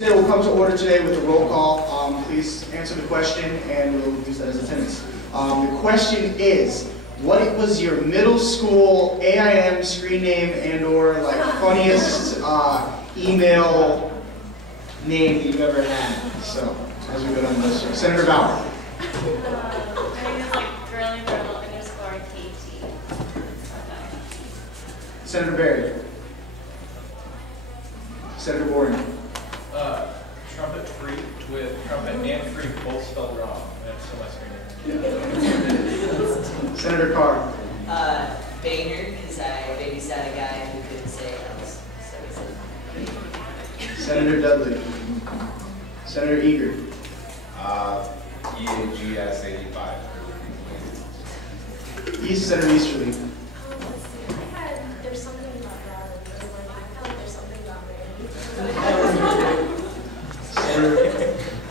We'll come to order today with a roll call. Please answer the question and we'll use that as attendance. The question is, what was your middle school AIM screen name and or like funniest email name that you've ever had? So, as we go down the list, Senator Bauer. My name is like girlygirl_KT. Senator Berry. Senator Warren. Trumpet freak with trumpet and freak both spelled wrong. That's so my screen. Senator Carr. Boehner, because I babysat a guy who couldn't say else. So he said. Senator Dudley. Senator Eager. EAGS 85. Senator Easterly. There's something about that. I feel like there's something about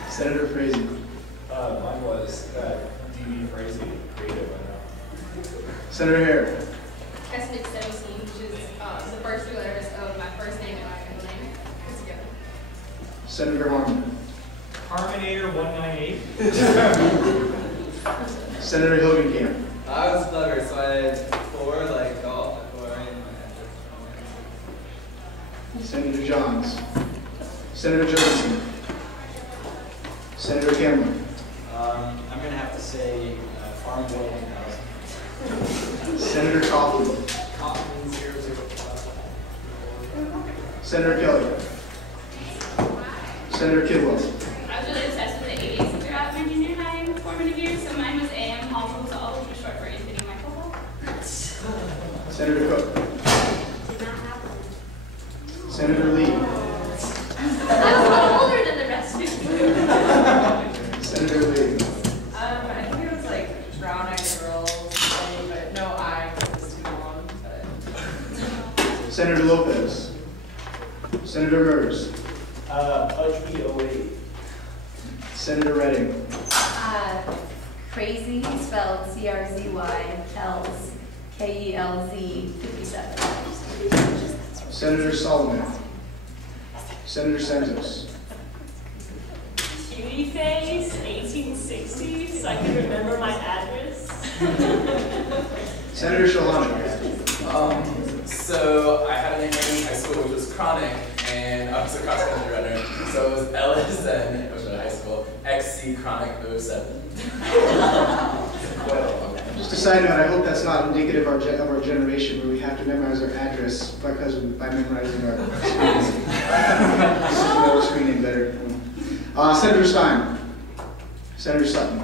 Senator Frazee. Mine was DB Frazee, creative. Senator Hare. Ethnic 17, which is the first two letters of my first name and my middle name put together. Senator Harmon. Harmonator 198. Senator Hilgenkamp. I was clever, so I had 4 like golf, 4 in my Senator Johns. Senator Jorgensen. Senator Cameron. I'm going to have to say Farm Boy 1000. Senator Coughlin. Coffin 005. Senator Kelly. Senator Kidwell. I was really obsessed with the 80s throughout my junior high formative years, so mine was AM Hall, so all which was short for Infinity Michael Hall. Senator Cook. Did not happen. Senator Lee. I was a little older than the rest of you. Senator Lee. I think it was like brown-eyed girl, but no I was too long. But Senator Lopez. Senator Mers. Pudge B08. Senator Redding. Crazy, spelled C-R-Z-Y, Kells, K-E-L-Z, 57. Senator Solomon. Senator Santos. Cutie face, 1860s, so I can remember my address. Senator Shalana. So I had a nickname in high school which was Chronic, and I was a cross country runner. So it was LSN, which was in high school, XC Chronic 07. Just a side note, I hope that's not indicative of our generation where we have to memorize our address by memorizing our screen name better. Senator Stein. Senator Sutton.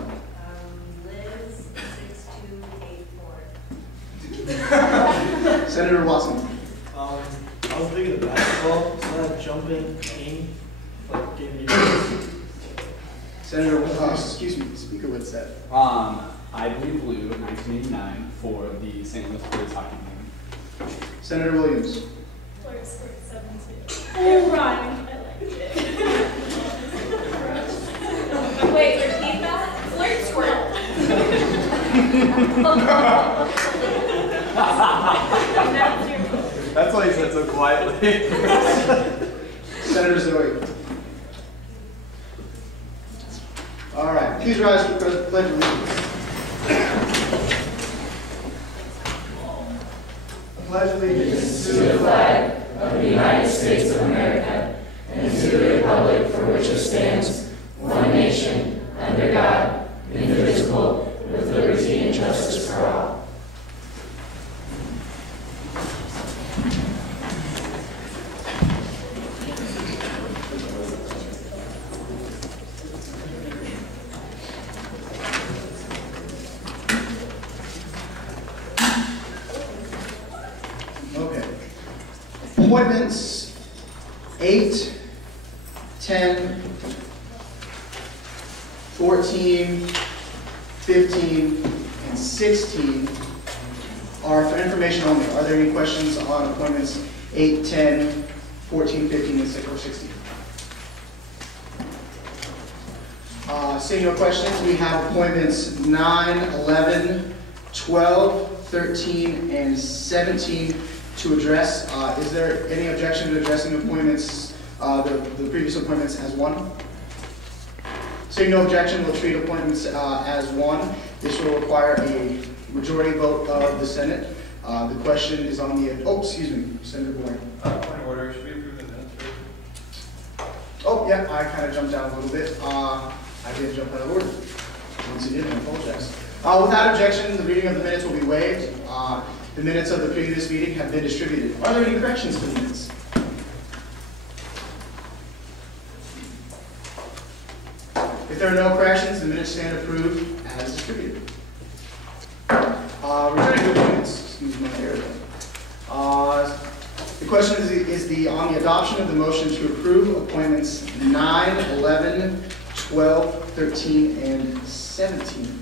Liz, 6284. Senator Watson. I was big into basketball, so that jumping, aim, like getting you. Senator, excuse me, Speaker Whitsett. I believe blue, 1989, for the St. Louis Blues hockey team. Senator Williams. Flirt Squirt 72. It rhymed, I liked it. Wait, repeat that? Flirt squirt. That's why he said so quietly. Senator Zoe. All right, please rise for the Pledge of Allegiance. Pledge allegiance to the flag of the United States of America and to the republic for which it stands, one nation, under God, indivisible, with liberty and justice for all. Appointments 8, 10, 14, 15, and 16 are for information only. Are there any questions on appointments 8, 10, 14, 15, and 16? Seeing no questions, we have appointments 9, 11, 12, 13, and 17 to address. Is there any objection to addressing appointments the previous appointments as one? Seeing no objection, we'll treat appointments as one. This will require a majority vote of the Senate. The question is on the, Senator Boyd. Point of order, should we approve the minutes first? Oh, yeah, I kind of jumped down a little bit. I did jump out of order. Once again, I apologize. Without objection, the reading of the minutes will be waived. The minutes of the previous meeting have been distributed. Are there any corrections to the minutes? If there are no corrections, the minutes stand approved as distributed. Returning to appointments, excuse my error. The question is on the adoption of the motion to approve appointments 9, 11, 12, 13, and 17.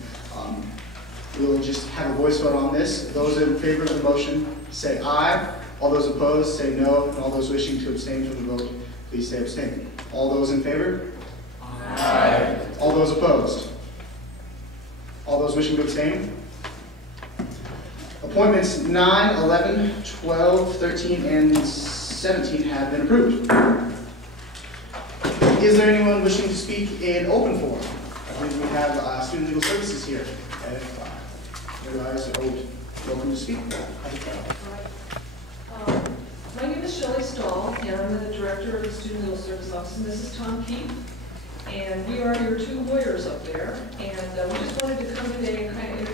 We'll just have a voice vote on this. Those in favor of the motion say aye. All those opposed say no. And all those wishing to abstain from the vote, please say abstain. All those in favor? Aye. All those opposed? All those wishing to abstain? Appointments 9, 11, 12, 13, and 17 have been approved. Is there anyone wishing to speak in open forum? I believe we have Student Legal Services here. And if you guys are welcome to speak. My name is Shelley Stahl, and I'm the Director of the Student Legal Service Office, and this is Tom Keefe. And we are your two lawyers up there, and we just wanted to come today and kind of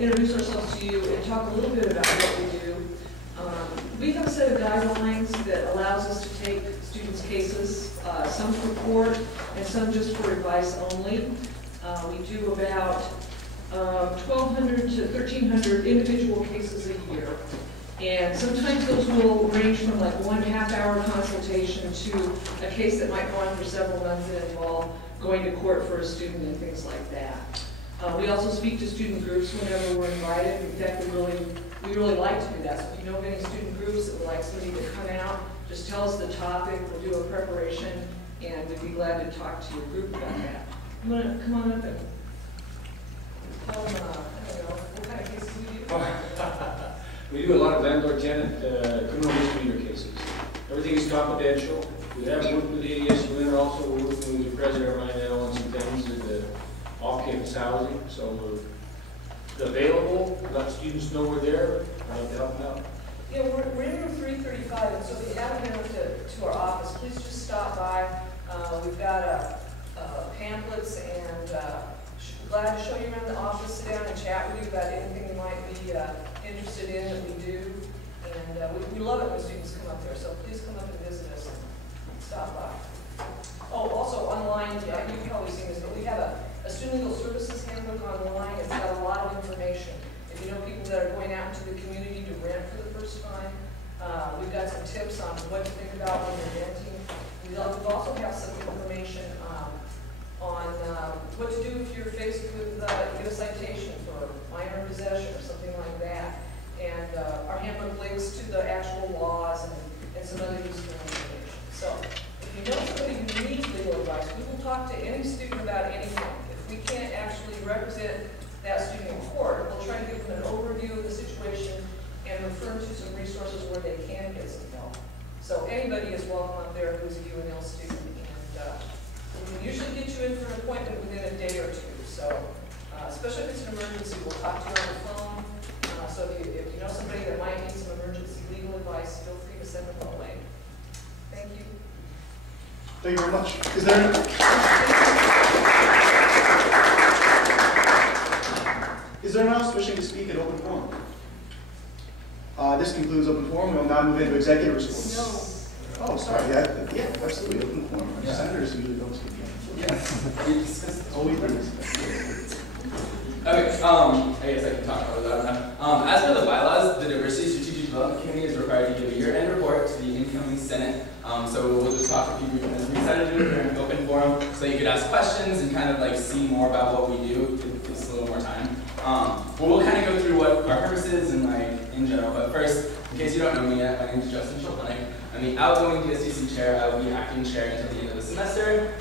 introduce ourselves to you and talk a little bit about what we do. We have a set of guidelines that allows us to take students' cases, some for court and some just for advice only. We do about 1,200 to 1,300 individual cases a year. And sometimes those will range from like 1 half-hour consultation to a case that might go on for several months and involve going to court for a student and things like that. We also speak to student groups whenever we're invited. In fact, we really like to do that. So if you know of any student groups that would like somebody to come out, just tell us the topic, we'll do a preparation, and we'd be glad to talk to your group about that. You want to come on up and tell them, I don't know, what kind of cases we do? We do a lot of landlord-tenant criminal misdemeanor cases. Everything is confidential. We have worked with the ASUN, also we're working with the president right now on some things in the off-campus housing. So we're available, let students know we're there, I'd like to help them out. Yeah, we're in room 335, and so if you haven't been to our office, please just stop by. We've got pamphlets, and glad to show you around the office, sit down and chat with you about anything you might be interested in that we do. And we love it when students come up there, so please come up and visit us and stop by. Oh, also online, you've probably seen this, but we have a student legal services handbook online. It's got a lot of information. If you know people that are going out into the community to rent for the first time, we've got some tips on what to think about when you're renting. We also have some information on what to do if you're faced with you get a citation for minor possession or something like that. And our handbook links to the actual laws and some other useful information. So if you know somebody who needs legal advice, we will talk to any student about anything. If we can't actually represent that student in court, we'll try to give them an overview of the situation and refer them to some resources where they can get some help. So anybody is welcome up there who's a UNL student, and we can usually get you in for an appointment within a day or two. So especially if it's an emergency, we'll talk to you on the phone. So if you know somebody that might need some emergency legal advice, feel free to send them our way. Thank you. Thank you very much. Is there anyone else wishing to speak in open forum? This concludes open forum. We will now move into executive response. No. Oh, sorry. Yeah, absolutely. Open forum. Yeah. Senators usually don't speak. Oh, we do. Okay, I guess I can talk about that now. As per the bylaws, the Diversity Strategic Development Committee is required to give a year-end report to the incoming Senate. So we'll just talk a few brief minutes. We decided to do it during an open forum so you could ask questions and kind of like see more about what we do. Give us a little more time. But we'll kind of go through what our purpose is and like in general. But first, in case you don't know me yet, my name is Justin Schulpenick. I'm the outgoing DSTC chair. I will be acting chair until the end of the semester.